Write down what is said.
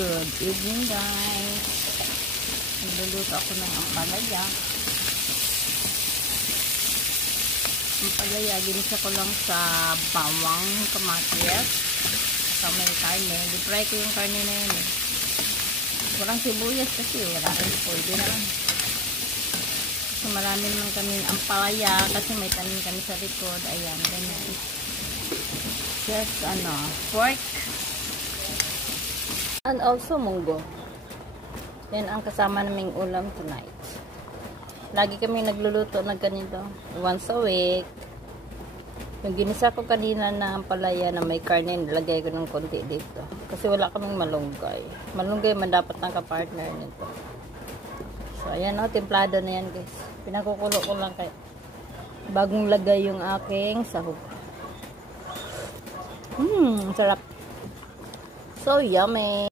Good evening guys. Nagluluto ako ng ampalaya. Ampalaya, ginisa ko lang sa bawang kamatis. Sa may karne. Di-fry ko yung karne na yun. Walang sibuyas kasi wala rin. Pwede naman. So marami naman kaming ampalaya kasi may tanim kami sa likod. Ayan, ganyan. Just pork. And also munggo. Yan ang kasama naming ulam tonight. Lagi kami nagluluto na ganito. Once a week. Yung ginisa ko kanina na ampalaya na may karne, nilagay ko ng konti dito. Kasi wala kaming malunggay. Malunggay man dapat ng kapartner nito. So ayan templado na yan guys. Pinakukulo ko lang kay bagong lagay yung aking sahog. Sarap. So yummy.